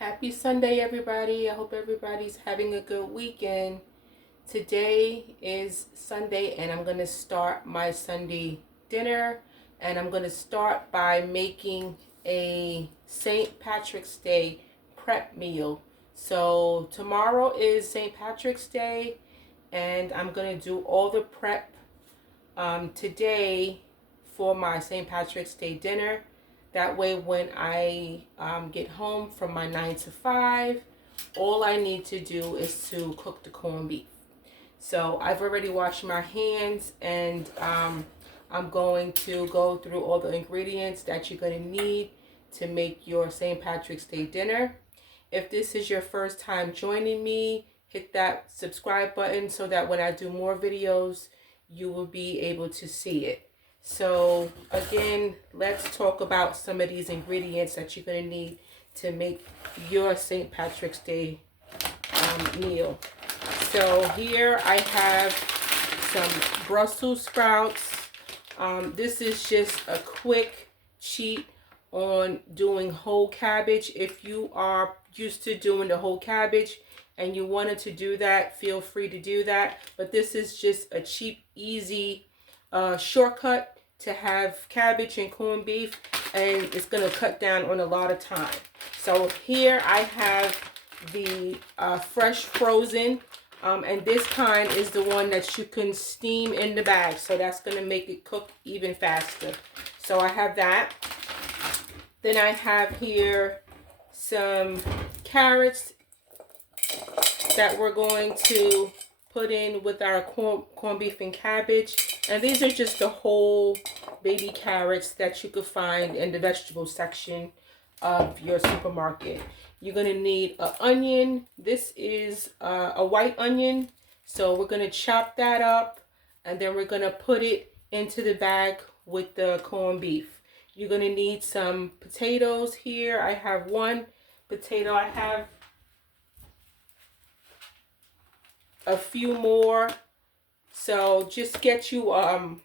Happy Sunday, everybody. I hope everybody's having a good weekend. Today is Sunday, and I'm going to start my Sunday dinner. And I'm going to start by making a St. Patrick's Day prep meal. So, tomorrow is St. Patrick's Day, and I'm going to do all the prep today for my St. Patrick's Day dinner. That way, when I get home from my 9 to 5, all I need to do is to cook the corned beef. So I've already washed my hands, and I'm going to go through all the ingredients that you're going to need to make your St. Patrick's Day dinner. If this is your first time joining me, hit that subscribe button so that when I do more videos, you will be able to see it. So again, let's talk about some of these ingredients that you're going to need to make your St. Patrick's Day meal. So here I have some Brussels sprouts. This is just a quick cheat on doing whole cabbage. If you are used to doing the whole cabbage and you wanted to do that, feel free to do that. But this is just a cheap, easy shortcut to have cabbage and corned beef, and it's going to cut down on a lot of time. So here I have the fresh frozen, and this kind is the one that you can steam in the bag, so that's going to make it cook even faster. So I have that. Then I have here some carrots that we're going to put in with our corned beef and cabbage. And these are just the whole baby carrots that you could find in the vegetable section of your supermarket. You're going to need an onion. This is a white onion. So we're going to chop that up, and then we're going to put it into the bag with the corned beef. You're going to need some potatoes here. I have one potato. I have a few more. So just get you a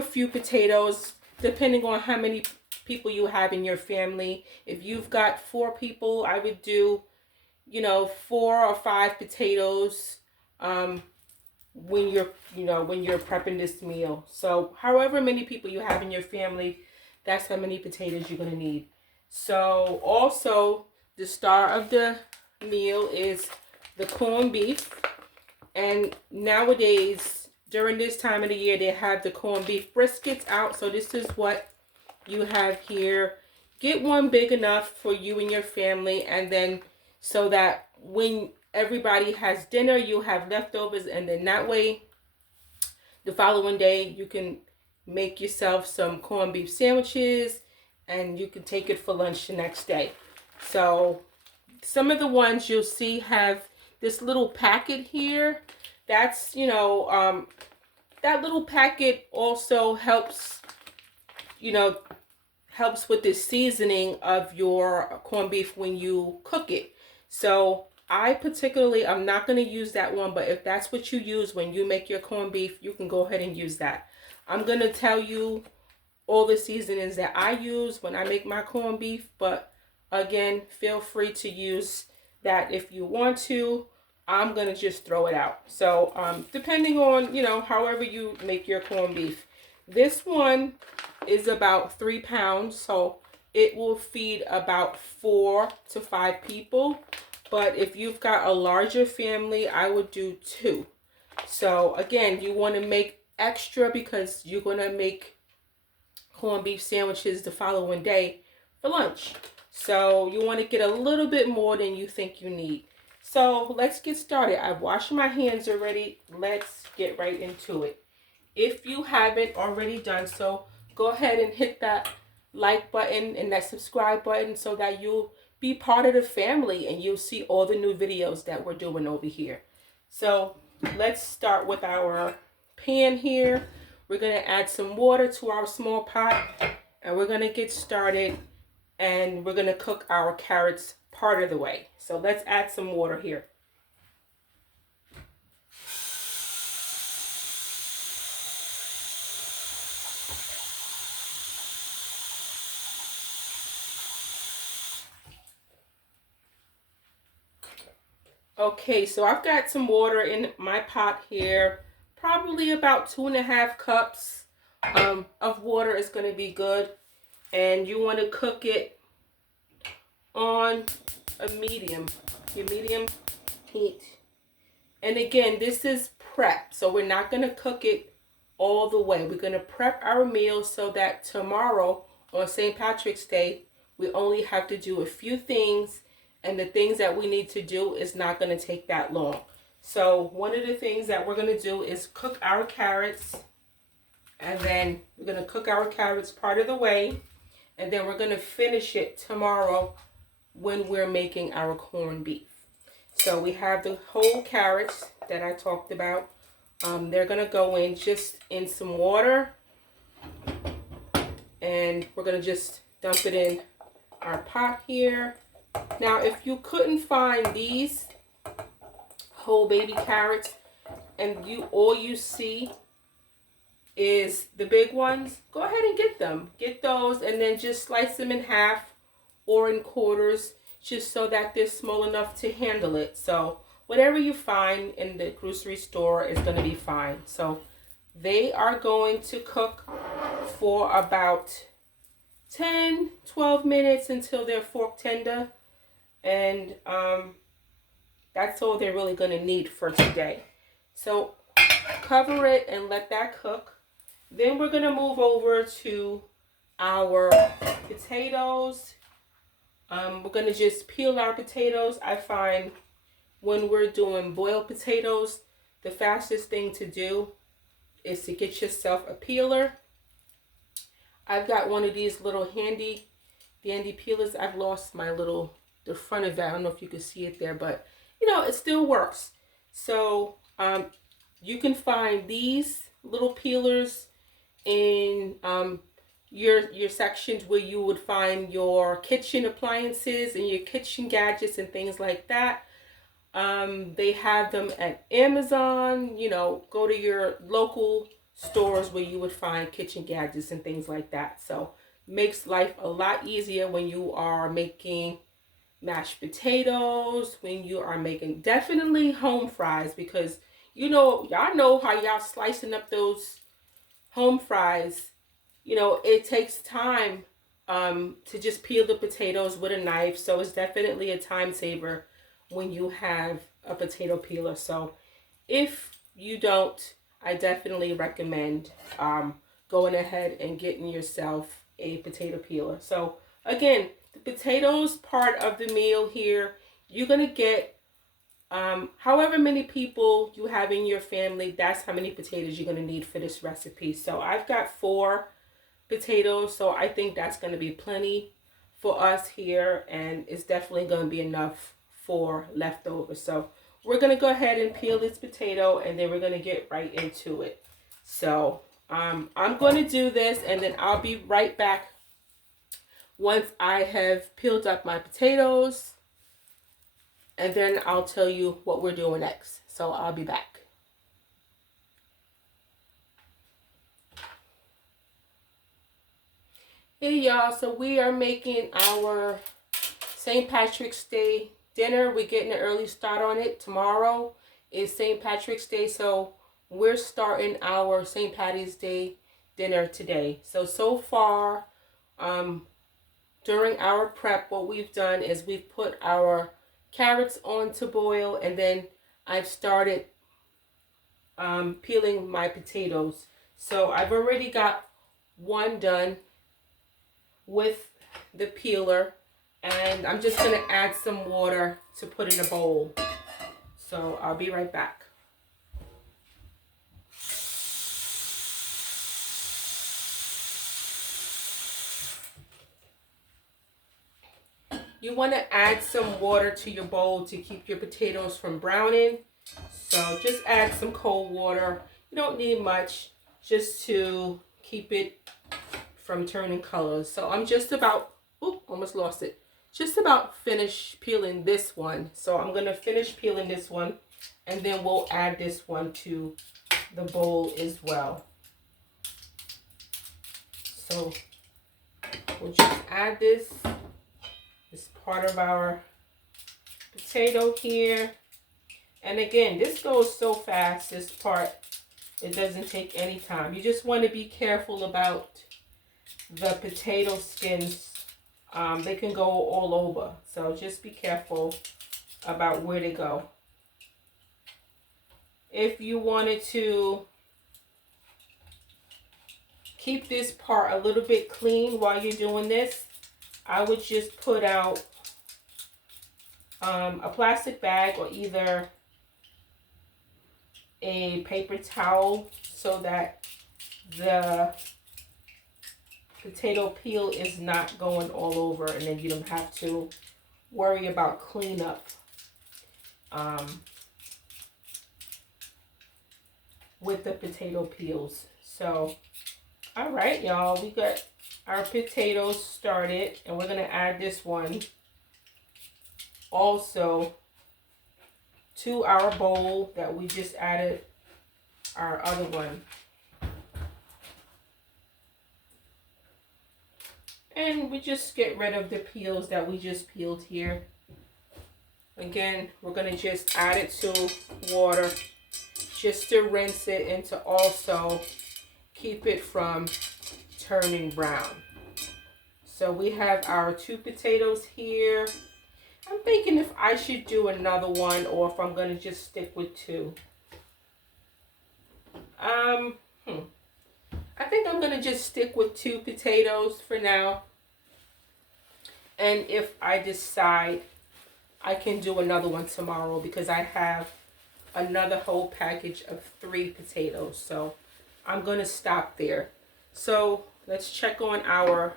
few potatoes, depending on how many people you have in your family. If you've got 4 people, I would do 4 or 5 potatoes when you're prepping this meal. So however many people you have in your family, that's how many potatoes you're going to need. So also the star of the meal is the corned beef. And nowadays, during this time of the year, they have the corned beef briskets out. So this is what you have here. Get one big enough for you and your family, and then so that when everybody has dinner, you have leftovers, and then that way the following day you can make yourself some corned beef sandwiches, and you can take it for lunch the next day. So some of the ones you'll see have this little packet here. That's, that little packet also helps with the seasoning of your corned beef when you cook it. So I'm not going to use that one, but if that's what you use when you make your corned beef, you can go ahead and use that. I'm going to tell you all the seasonings that I use when I make my corned beef, but again, feel free to use that if you want to. I'm going to just throw it out. So depending on, however you make your corned beef. This one is about 3 pounds, so it will feed about 4 to 5 people. But if you've got a larger family, I would do 2. So again, you want to make extra because you're going to make corned beef sandwiches the following day for lunch. So you want to get a little bit more than you think you need. So let's get started. I've washed my hands already. Let's get right into it. If you haven't already done so, go ahead and hit that like button and that subscribe button so that you'll be part of the family and you'll see all the new videos that we're doing over here. So let's start with our pan here. We're going to add some water to our small pot, and we're going to get started, and we're going to cook our carrots part of the way. So let's add some water here. Okay, so I've got some water in my pot here. Probably about 2.5 cups of water is going to be good. And you want to cook it on a your medium heat. And again, this is prep, so we're not going to cook it all the way. We're going to prep our meal so that tomorrow on St. Patrick's Day, we only have to do a few things, and the things that we need to do is not going to take that long. So one of the things that we're going to do is cook our carrots, and then we're going to cook our carrots part of the way, and then we're going to finish it tomorrow when we're making our corned beef. So we have the whole carrots that I talked about. They're going to go in just in some water. And we're going to just dump it in our pot here. Now, if you couldn't find these whole baby carrots and all you see is the big ones, go ahead and get them. Get those and then just slice them in half or in quarters, just so that they're small enough to handle it. So whatever you find in the grocery store is going to be fine. So they are going to cook for about 10-12 minutes until they're fork tender. And that's all they're really going to need for today. So cover it and let that cook. Then we're going to move over to our potatoes. We're going to just peel our potatoes. I find when we're doing boiled potatoes, the fastest thing to do is to get yourself a peeler. I've got one of these little handy dandy peelers. I've lost the front of that. I don't know if you can see it there, but it still works. So you can find these little peelers in your sections where you would find your kitchen appliances and your kitchen gadgets and things like that. They have them at Amazon. Go to your local stores where you would find kitchen gadgets and things like that. So makes life a lot easier when you are making mashed potatoes, when you are making definitely home fries, because y'all know how y'all slicing up those home fries. It takes time to just peel the potatoes with a knife. So it's definitely a time saver when you have a potato peeler. So if you don't, I definitely recommend going ahead and getting yourself a potato peeler. So again, the potatoes part of the meal here, you're going to get however many people you have in your family, that's how many potatoes you're going to need for this recipe. So I've got 4 potatoes, so I think that's going to be plenty for us here, and it's definitely going to be enough for leftovers. So we're going to go ahead and peel this potato, and then we're going to get right into it. So I'm going to do this, and then I'll be right back once I have peeled up my potatoes, and then I'll tell you what we're doing next. So I'll be back. Hey y'all, so we are making our St. Patrick's Day dinner. We're getting an early start on it. Tomorrow is St. Patrick's Day, so we're starting our St. Patty's Day dinner today. So far, during our prep, what we've done is we've put our carrots on to boil, and then I've started peeling my potatoes. So I've already got one done with the peeler, and I'm just going to add some water to put in a bowl. So I'll be right back. You want to add some water to your bowl to keep your potatoes from browning. So just add some cold water. You don't need much, just to keep it from turning colors. So I'm just about, almost lost it. Just about finished peeling this one. So I'm going to finish peeling this one, and then we'll add this one to the bowl as well. So we'll just add this part of our potato here. And again, this goes so fast, this part. It doesn't take any time. You just want to be careful about the potato skins. They can go all over. So just be careful about where they go. If you wanted to keep this part a little bit clean while you're doing this, I would just put out a plastic bag or either a paper towel so that the potato peel is not going all over, and then you don't have to worry about cleanup with the potato peels. So, all right, y'all, we got our potatoes started, and we're going to add this one also to our bowl that we just added our other one. And we just get rid of the peels that we just peeled here. Again, we're going to just add it to water just to rinse it and to also keep it from turning brown. So we have our 2 potatoes here. I'm thinking if I should do another one or if I'm going to just stick with 2. I think I'm going to just stick with 2 potatoes for now. And if I decide, I can do another one tomorrow because I have another whole package of 3 potatoes. So I'm going to stop there. So let's check on our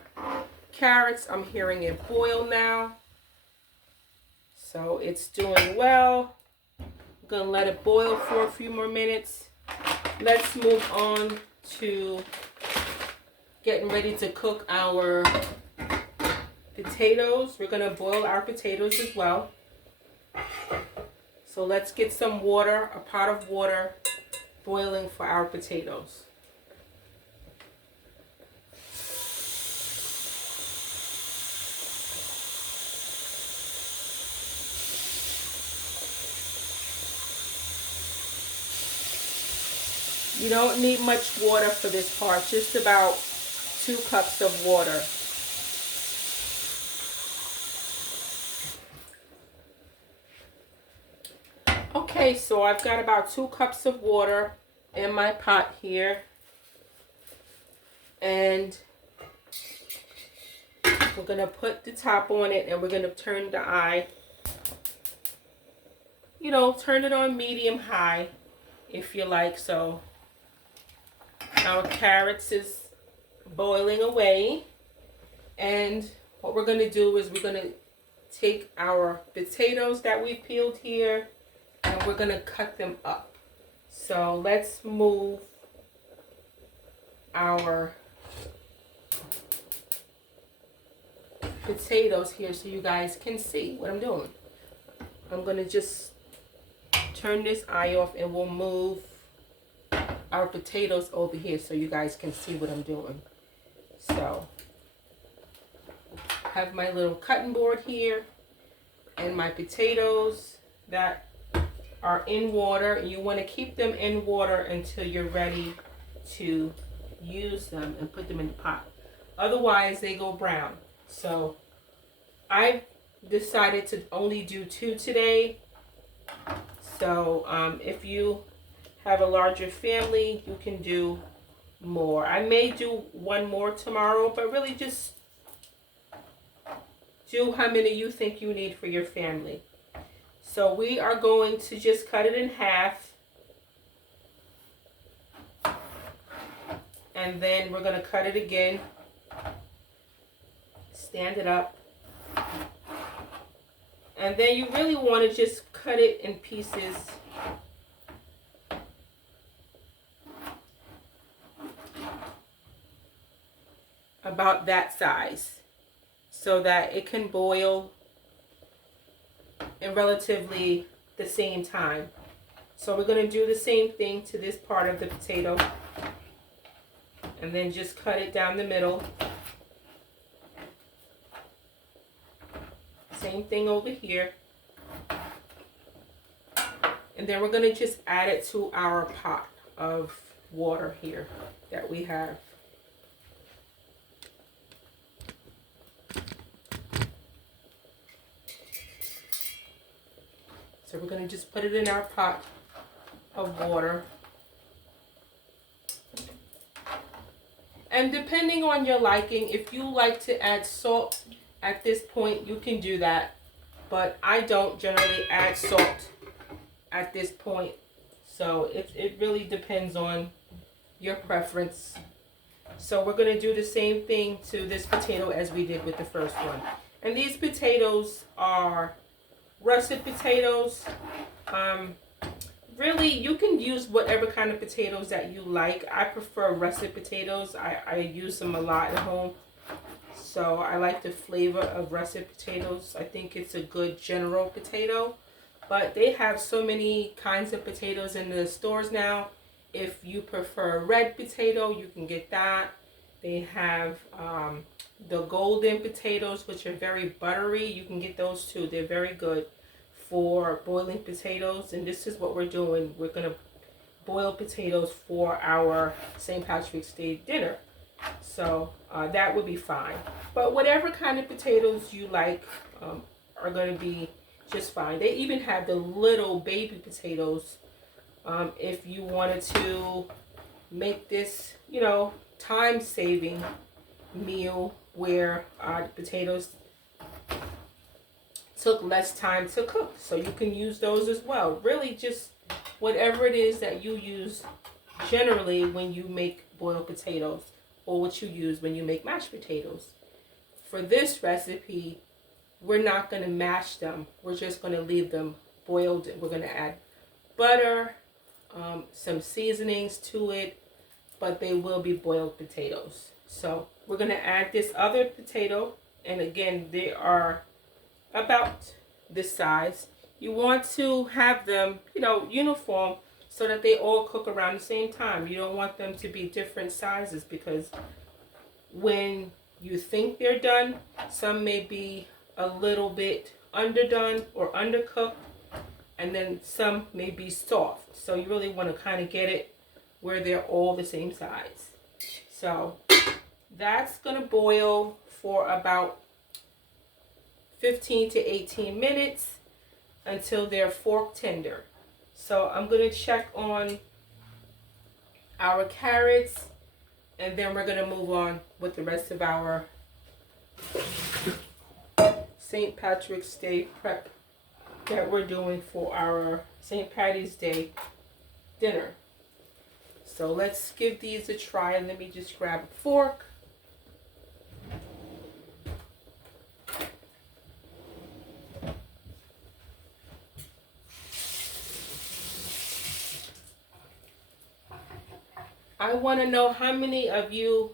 carrots. I'm hearing it boil now. So it's doing well. I'm going to let it boil for a few more minutes. Let's move on to getting ready to cook our potatoes. We're going to boil our potatoes as well. So let's get some water, a pot of water boiling for our potatoes. You don't need much water for this part, just about 2 cups of water. Okay, so I've got about 2 cups of water in my pot here. And we're going to put the top on it and we're going to turn the eye. You know, turn it on medium high if you like. So our carrots is boiling away, and what we're going to do is we're going to take our potatoes that we peeled here and we're going to cut them up. So let's move our potatoes here so you guys can see what I'm doing. I'm going to just turn this eye off and we'll move our potatoes over here so you guys can see what I'm doing. So I have my little cutting board here and my potatoes that are in water, and you want to keep them in water until you're ready to use them and put them in the pot. Otherwise they go brown. So I decided to only do 2 today. So if you have a larger family, you can do more. I may do 1 more tomorrow, but really just do how many you think you need for your family. So we are going to just cut it in half. And then we're going to cut it again. Stand it up. And then you really want to just cut it in pieces. About that size, so that it can boil in relatively the same time. So we're going to do the same thing to this part of the potato, and then just cut it down the middle. Same thing over here. And then we're going to just add it to our pot of water here that we have. So we're going to just put it in our pot of water. And depending on your liking, if you like to add salt at this point, you can do that. But I don't generally add salt at this point. So it really depends on your preference. So we're going to do the same thing to this potato as we did with the first one. And these potatoes are russet potatoes. Really, you can use whatever kind of potatoes that you like. I prefer russet potatoes. I use them a lot at home. So I like the flavor of russet potatoes. I think it's a good general potato. But they have so many kinds of potatoes in the stores now. If you prefer red potato, you can get that. They have the golden potatoes, which are very buttery. You can get those too. They're very good for boiling potatoes. And this is what we're doing. We're going to boil potatoes for our St. Patrick's Day dinner. So that would be fine. But whatever kind of potatoes you like are going to be just fine. They even have the little baby potatoes if you wanted to make this, you know, time-saving meal where the potatoes took less time to cook. So you can use those as well. Really just whatever it is that you use generally when you make boiled potatoes, or what you use when you make mashed potatoes. For this recipe, we're not going to mash them. We're just going to leave them boiled. We're going to add butter, some seasonings to it, but they will be boiled potatoes. So we're going to add this other potato, and again, they are about this size. You want to have them, you know, uniform so that they all cook around the same time. You don't want them to be different sizes, because when you think they're done, some may be a little bit underdone or undercooked, and then some may be soft. So you really want to kind of get it where they're all the same size. So that's going to boil for about 15 to 18 minutes until they're fork tender. So I'm going to check on our carrots, and then we're going to move on with the rest of our St. Patrick's Day prep that we're doing for our St. Patty's Day dinner. So let's give these a try. Let me just grab a fork. I want to know how many of you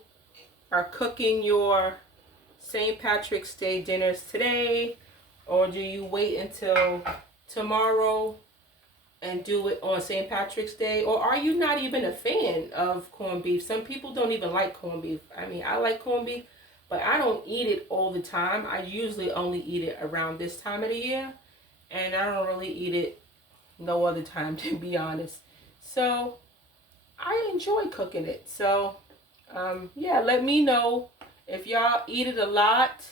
are cooking your St. Patrick's Day dinners today, or do you wait until tomorrow and do it on St. Patrick's Day? Or are you not even a fan of corned beef? Some people don't even like corned beef. I mean, I like corned beef, but I don't eat it all the time. I usually only eat it around this time of the year, and I don't really eat it no other time, to be honest. So I enjoy cooking it. So yeah, let me know if y'all eat it a lot,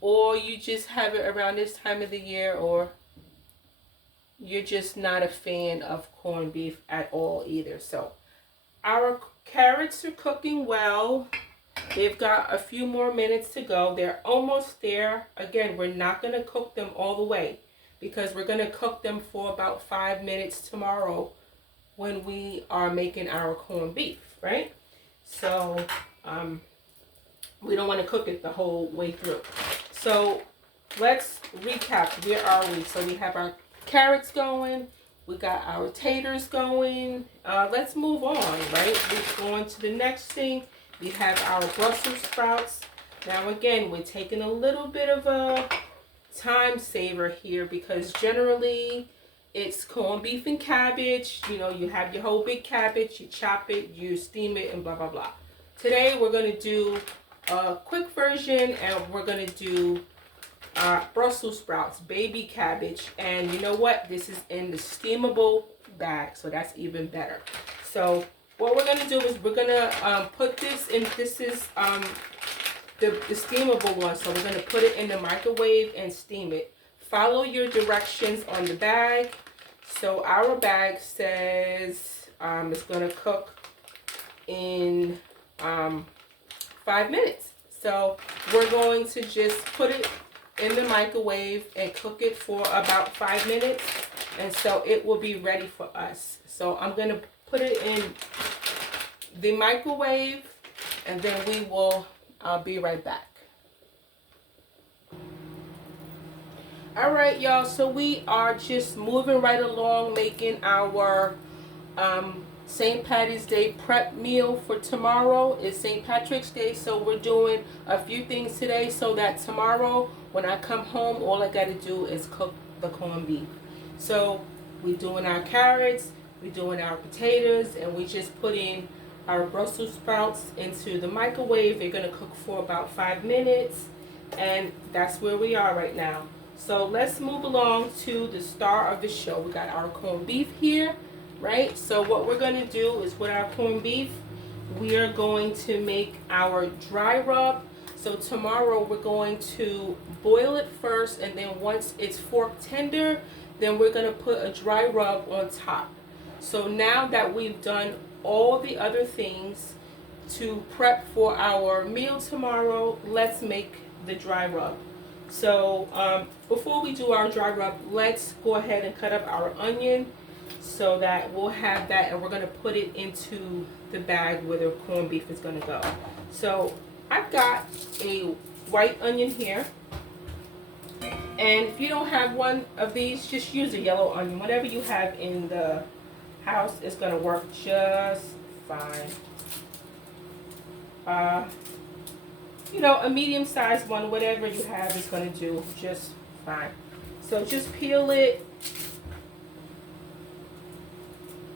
or you just have it around this time of the year, or you're just not a fan of corned beef at all either. So our carrots are cooking well. They've got a few more minutes to go. They're almost there. Again, we're not going to cook them all the way, because we're going to cook them for about 5 minutes tomorrow when we are making our corned beef, right? So we don't want to cook it the whole way through. So let's recap. Where are we? So we have our carrots going. We got our taters going. Let's move on, right? We're going to the next thing. We have our Brussels sprouts. Now again, we're taking a little bit of a time saver here, because generally it's corned beef and cabbage. You know, you have your whole big cabbage, you chop it, you steam it, and blah, blah, blah. Today we're going to do a quick version, and we're going to do Brussels sprouts, baby cabbage, and you know what? This is in the steamable bag, so that's even better. So what we're gonna do is we're gonna put this in. This is the steamable one, so we're gonna put it in the microwave and steam it. Follow your directions on the bag. So our bag says it's gonna cook in 5 minutes. So we're going to just put it in the microwave and cook it for about 5 minutes, and so it will be ready for us. So I'm gonna put it in the microwave, and then we will be right back. All right, y'all, so we are just moving right along, making our St. Patty's Day prep meal for tomorrow. Is St. Patrick's Day, so we're doing a few things today so that tomorrow when I come home, all I got to do is cook the corned beef. So we're doing our carrots, we're doing our potatoes, and we just put in our Brussels sprouts into the microwave. They're going to cook for about 5 minutes, and that's where we are right now. So let's move along to the star of the show. We got our corned beef here, right? So what we're going to do is with our corned beef, we are going to make our dry rub. So tomorrow we're going to boil it first, and then once it's fork tender, then we're going to put a dry rub on top. So now that we've done all the other things to prep for our meal tomorrow, let's make the dry rub. So before we do our dry rub, let's go ahead and cut up our onion so that we'll have that, and we're going to put it into the bag where the corned beef is going to go. So I've got a white onion here, and if you don't have one of these, just use a yellow onion. Whatever you have in the house is going to work just fine. You know, a medium-sized one, whatever you have is going to do just fine. So just peel it,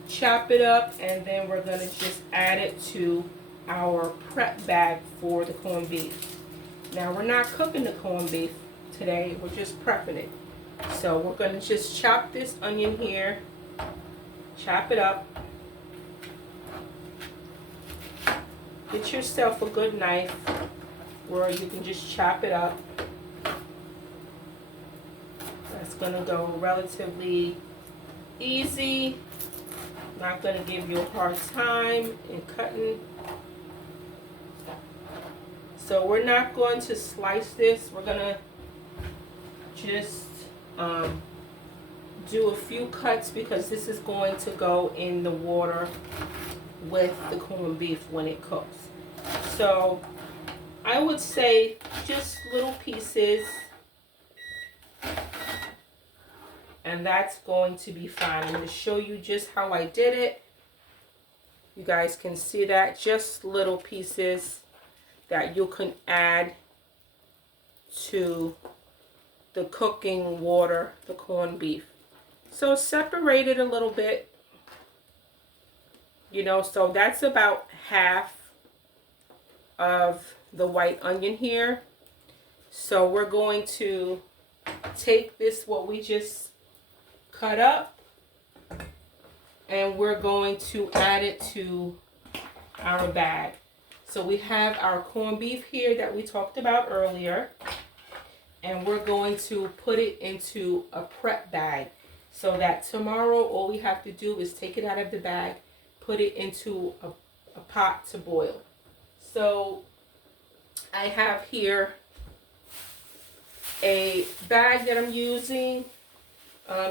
chop it up, and then we're going to just add it to our prep bag for the corned beef. Now we're not cooking the corned beef today, we're just prepping it. So we're going to just chop this onion here, chop it up. Get yourself a good knife where you can just chop it up. That's going to go relatively easy. Not going to give you a hard time in cutting. So we're not going to slice this. We're going to just do a few cuts because this is going to go in the water with the corned beef when it cooks. So I would say just little pieces, and that's going to be fine. I'm going to show you just how I did it. You guys can see that, just little pieces that you can add to the cooking water, the corned beef. So separate it a little bit, you know, so that's about half of the white onion here. So we're going to take this, what we just cut up, and we're going to add it to our bag. So we have our corned beef here that we talked about earlier, and we're going to put it into a prep bag so that tomorrow all we have to do is take it out of the bag, put it into a pot to boil. So I have here a bag that I'm using.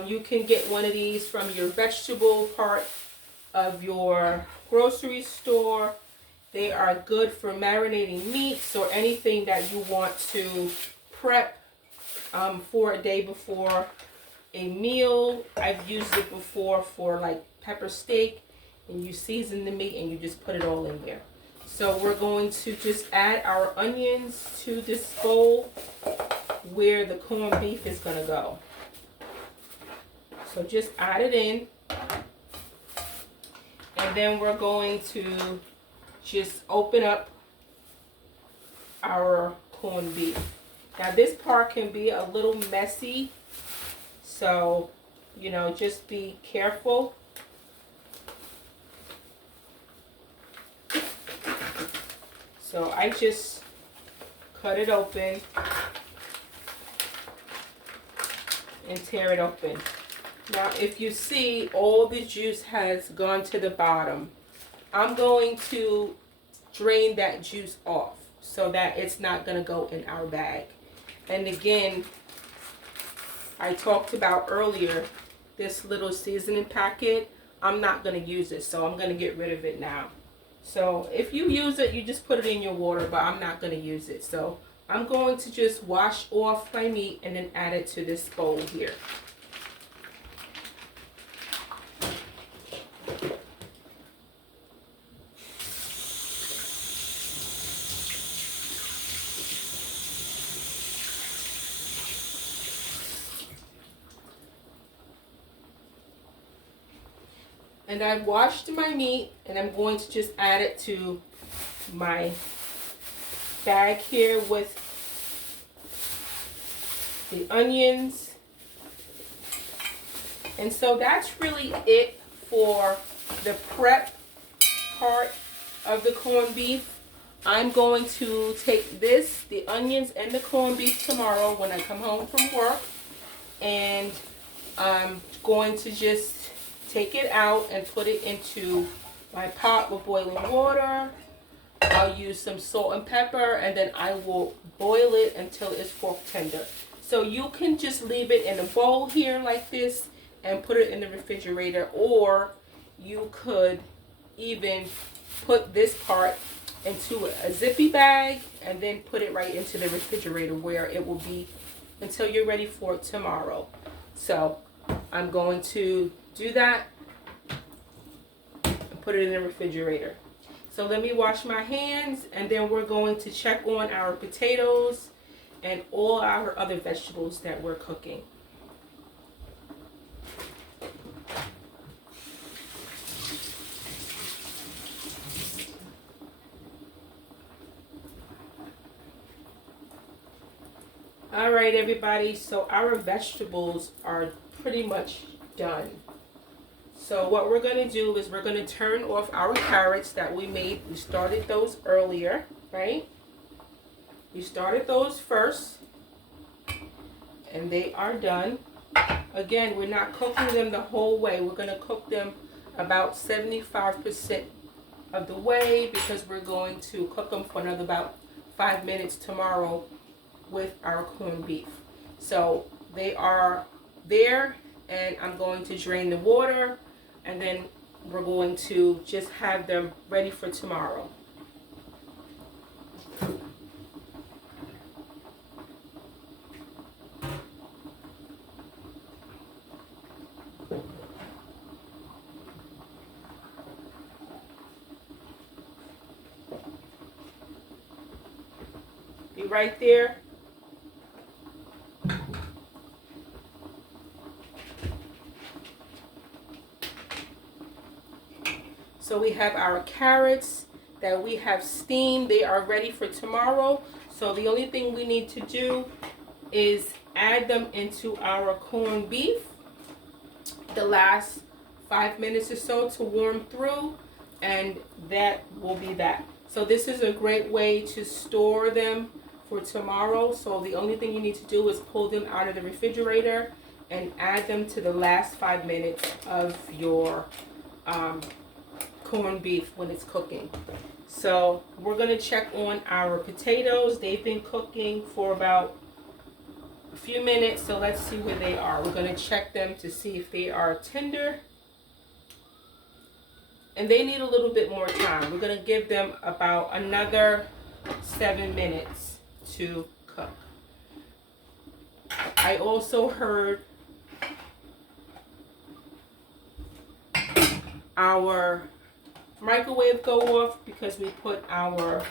You can get one of these from your vegetable part of your grocery store. They are good for marinating meats or anything that you want to prep for a day before a meal. I've used it before for like pepper steak, and you season the meat and you just put it all in there. So we're going to just add our onions to this bowl where the corned beef is going to go. So just add it in, and then we're going to just open up our corned beef. Now this part can be a little messy, so, you know, just be careful. So I just cut it open and tear it open. Now if you see, all the juice has gone to the bottom. I'm going to drain that juice off so that it's not going to go in our bag. And again, I talked about earlier, this little seasoning packet, I'm not going to use it, so I'm going to get rid of it now. So if you use it, you just put it in your water, but I'm not going to use it. So I'm going to just wash off my meat and then add it to this bowl here. And I've washed my meat, and I'm going to just add it to my bag here with the onions. And so that's really it for the prep part of the corned beef. I'm going to take this, the onions and the corned beef tomorrow when I come home from work. And I'm going to just take it out and put it into my pot with boiling water. I'll use some salt and pepper, and then I will boil it until it's fork tender. So you can just leave it in a bowl here like this and put it in the refrigerator, or you could even put this part into a zippy bag and then put it right into the refrigerator where it will be until you're ready for it tomorrow. So I'm going to do that and put it in the refrigerator. So let me wash my hands, and then we're going to check on our potatoes and all our other vegetables that we're cooking. All right, everybody, so our vegetables are pretty much done. So what we're going to do is we're going to turn off our carrots that we made. We started those earlier, right? We started those first, and they are done. Again, we're not cooking them the whole way. We're going to cook them about 75% of the way, because we're going to cook them for another about 5 minutes tomorrow with our corned beef. So they are there, and I'm going to drain the water, and then we're going to just have them ready for tomorrow. Be right there. So we have our carrots that we have steamed. They are ready for tomorrow. So the only thing we need to do is add them into our corned beef the last 5 minutes or so to warm through, and that will be that. So this is a great way to store them for tomorrow. So the only thing you need to do is pull them out of the refrigerator and add them to the last 5 minutes of your corned beef when it's cooking. So we're going to check on our potatoes. They've been cooking for about a few minutes, so let's see where they are. We're going to check them to see if they are tender, and they need a little bit more time. We're going to give them about another 7 minutes to cook. I also heard our microwave go off because we put our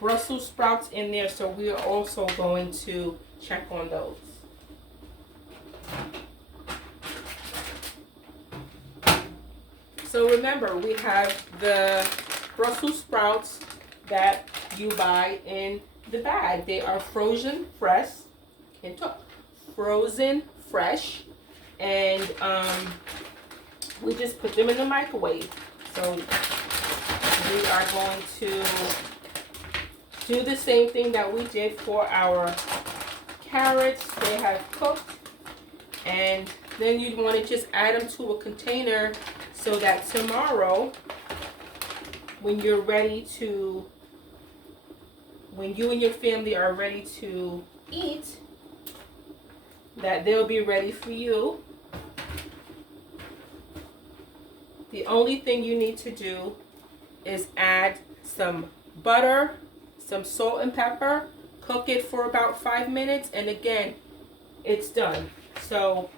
Brussels sprouts in there, so we are also going to check on those. So remember, we have the Brussels sprouts that you buy in the bag. They are frozen fresh. Can't talk. Frozen fresh. And we just put them in the microwave. So we are going to do the same thing that we did for our carrots. They have cooked. And then you want to just add them to a container so that tomorrow, when you're ready to, when you and your family are ready to eat, that they'll be ready for you. The only thing you need to do is add some butter, some salt and pepper, cook it for about 5 minutes, and again, it's done. So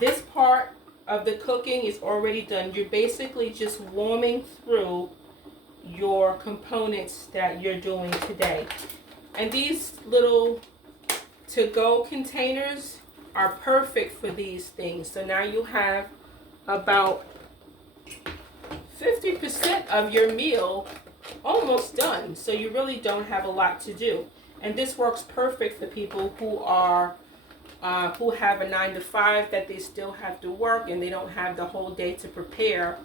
this part of the cooking is already done. You're basically just warming through your components that you're doing today. And these little to-go containers are perfect for these things. So now you have about 50% of your meal almost done. So you really don't have a lot to do. And this works perfect for people who are who have a 9-to-5 that they still have to work and they don't have the whole day to prepare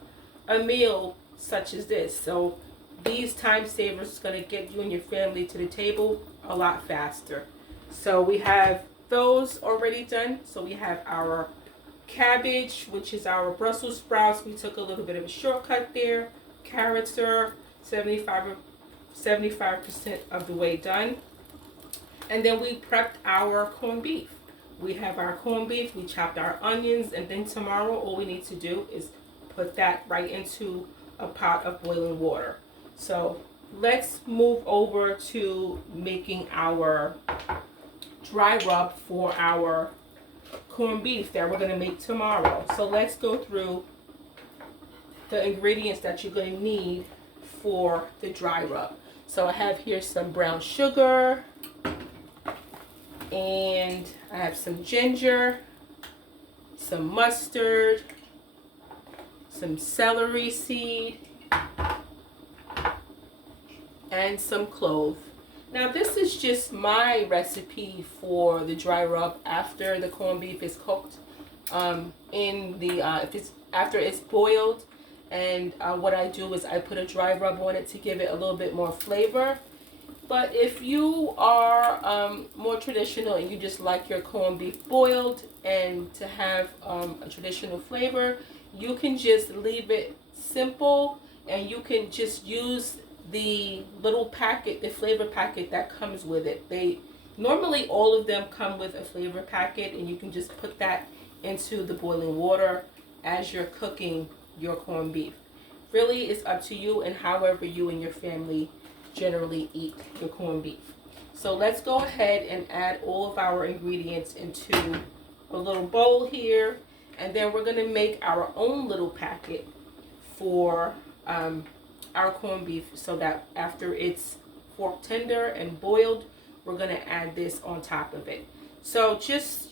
a meal such as this. So these time savers is going to get you and your family to the table a lot faster. So we have those already done. So we have our cabbage, which is our Brussels sprouts. We took a little bit of a shortcut there. Carrots are 75% of the way done. And then we prepped our corned beef. We have our corned beef, we chopped our onions, and then tomorrow all we need to do is put that right into a pot of boiling water. So let's move over to making our dry rub for our corned beef that we're going to make tomorrow. So let's go through the ingredients that you're going to need for the dry rub. So I have here some brown sugar, and I have some ginger, some mustard, some celery seed, and some clove. Now this is just my recipe for the dry rub after the corned beef is cooked, after it's boiled. And what I do is I put a dry rub on it to give it a little bit more flavor. But if you are more traditional and you just like your corned beef boiled and to have a traditional flavor, you can just leave it simple and you can just use the little packet, the flavor packet that comes with it. Normally all of them come with a flavor packet, and you can just put that into the boiling water as you're cooking your corned beef. Really, it's up to you and however you and your family generally eat your corned beef. So let's go ahead and add all of our ingredients into a little bowl here, and then we're going to make our own little packet for our corned beef, so that after it's fork tender and boiled, we're going to add this on top of it. So just,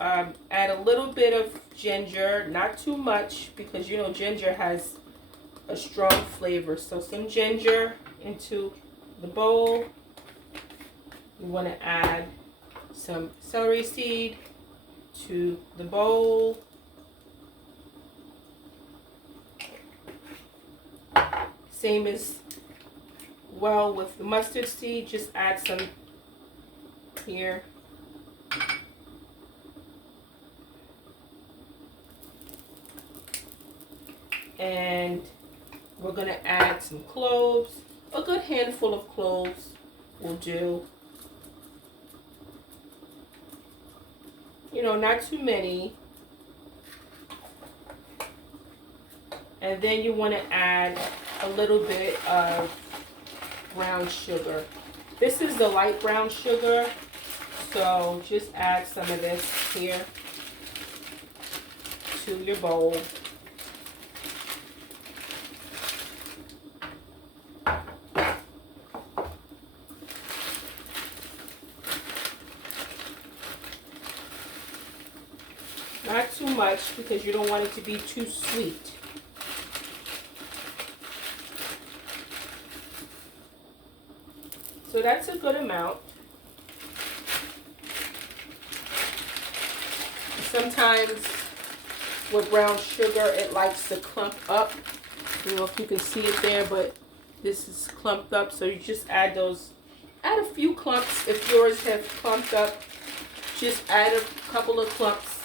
add a little bit of ginger, not too much, because ginger has a strong flavor. So some ginger into the bowl. We want to add some celery seed to the bowl. Same as well with the mustard seed, just add some here. And we're going to add some cloves. A good handful of cloves will do. Not too many. And then you want to add a little bit of brown sugar. This is the light brown sugar, so just add some of this here to your bowl. Not too much, because you don't want it to be too sweet. So that's a good amount. Sometimes with brown sugar, it likes to clump up. I don't know if you can see it there, but this is clumped up. So you just add a few clumps. If yours have clumped up, just add a couple of clumps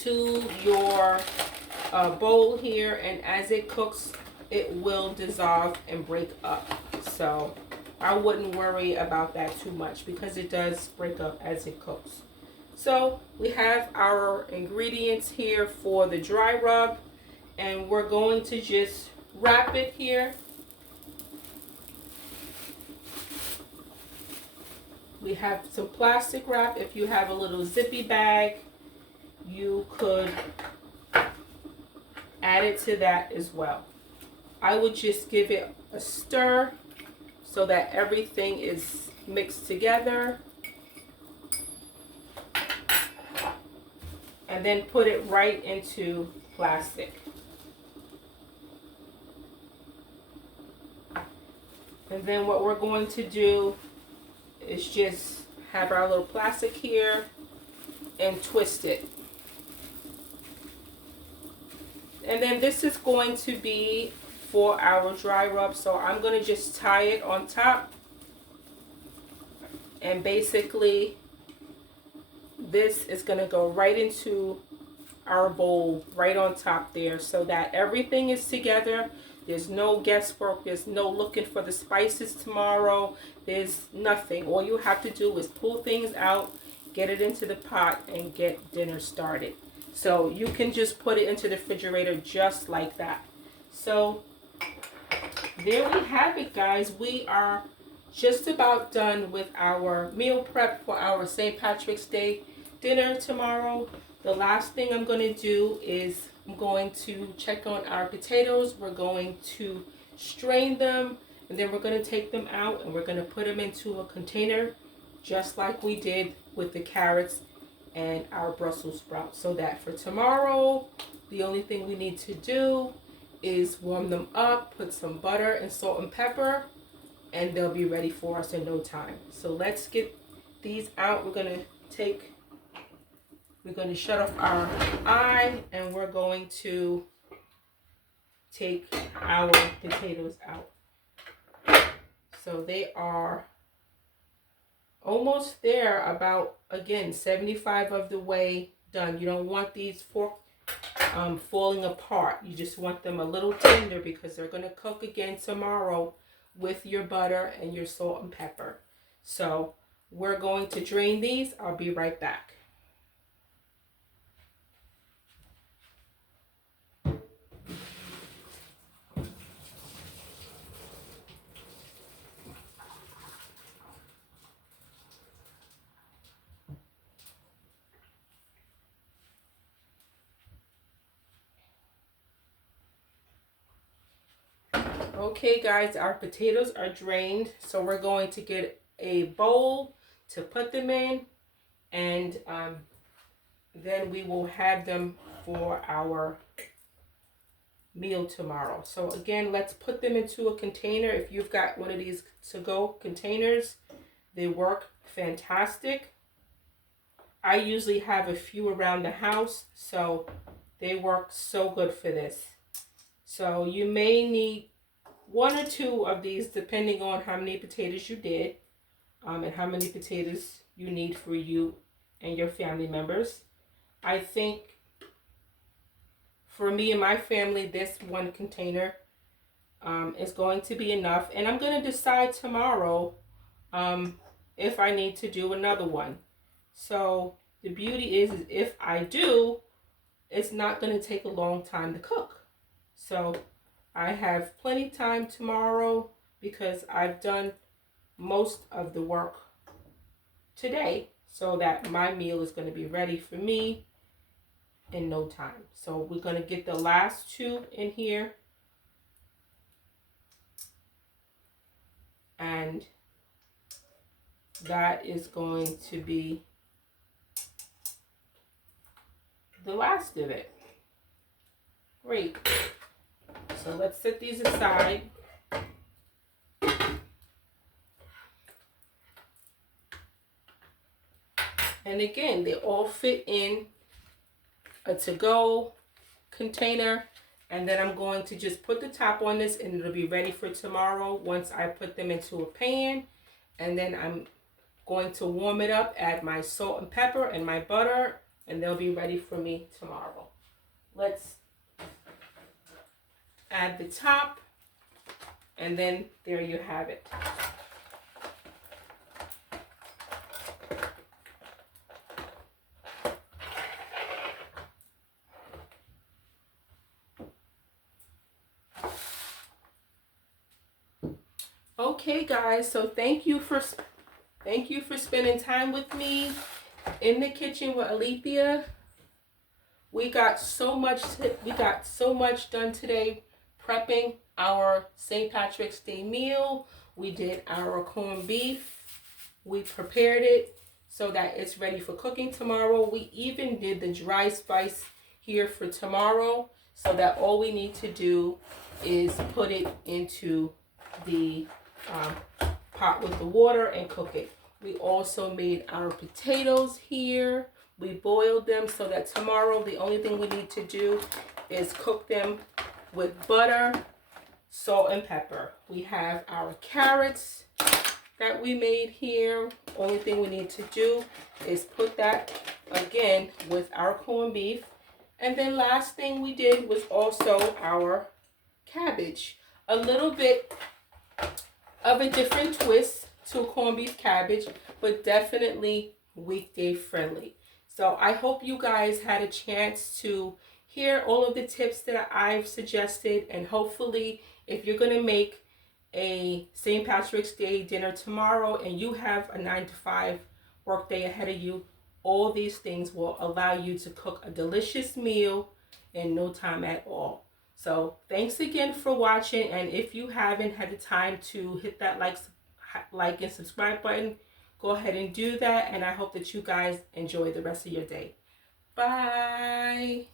to your bowl here, and as it cooks, it will dissolve and break up. So I wouldn't worry about that too much because it does break up as it cooks. So we have our ingredients here for the dry rub, and we're going to just wrap it here. We have some plastic wrap. If you have a little zippy bag, you could add it to that as well. I would just give it a stir so that everything is mixed together. And then put it right into plastic. And then what we're going to do is just have our little plastic here and twist it. And then this is going to be for our dry rub. So I'm going to just tie it on top. And basically this is going to go right into our bowl, right on top there, so that everything is together. There's no guesswork. There's no looking for the spices tomorrow. There's nothing. All you have to do is pull things out, get it into the pot, and get dinner started. So you can just put it into the refrigerator just like that. So there we have it, guys. We are just about done with our meal prep for our St. Patrick's Day dinner tomorrow. The last thing I'm going to do is I'm going to check on our potatoes. We're going to strain them, and then we're going to take them out and we're going to put them into a container just like we did with the carrots and our Brussels sprouts, so that for tomorrow the only thing we need to do is warm them up, put some butter and salt and pepper, and they'll be ready for us in no time. So let's get these out. We're going to shut off our eye, and we're going to take our potatoes out. So they are almost there, about, again, 75 of the way done. You don't want these falling apart. You just want them a little tender because they're going to cook again tomorrow with your butter and your salt and pepper. So we're going to drain these. I'll be right back. Okay, guys, our potatoes are drained, so we're going to get a bowl to put them in, and then we will have them for our meal tomorrow. So again, let's put them into a container. If you've got one of these to-go containers, they work fantastic. I usually have a few around the house, so they work so good for this. So you may need one or two of these depending on how many potatoes you did, and how many potatoes you need for you and your family members. I think for me and my family, this one container is going to be enough, and I'm going to decide tomorrow if I need to do another one. So the beauty is if I do, it's not going to take a long time to cook. So I have plenty of time tomorrow because I've done most of the work today, so that my meal is going to be ready for me in no time. So we're going to get the last two in here, and that is going to be the last of it. Great. So let's set these aside. And again, they all fit in a to-go container. And then I'm going to just put the top on this and it'll be ready for tomorrow once I put them into a pan. And then I'm going to warm it up, add my salt and pepper and my butter, and they'll be ready for me tomorrow. Let's add the top, and then there you have it. Okay guys, so thank you for spending time with me in the kitchen with Alethea. We got so much done today prepping our St. Patrick's Day meal. We did our corned beef. We prepared it so that it's ready for cooking tomorrow. We even did the dry spice here for tomorrow, so that all we need to do is put it into the pot with the water and cook it. We also made our potatoes here. We boiled them so that tomorrow the only thing we need to do is cook them with butter, salt, and pepper. We have our carrots that we made here. Only thing we need to do is put that again with our corned beef. And then last thing we did was also our cabbage. A little bit of a different twist to corned beef cabbage, but definitely weekday friendly. So I hope you guys had a chance to hear all of the tips that I've suggested, and hopefully if you're going to make a St. Patrick's Day dinner tomorrow and you have a 9-to-5 work day ahead of you, all these things will allow you to cook a delicious meal in no time at all. So thanks again for watching, and if you haven't had the time to hit that like and subscribe button, go ahead and do that, and I hope that you guys enjoy the rest of your day. Bye.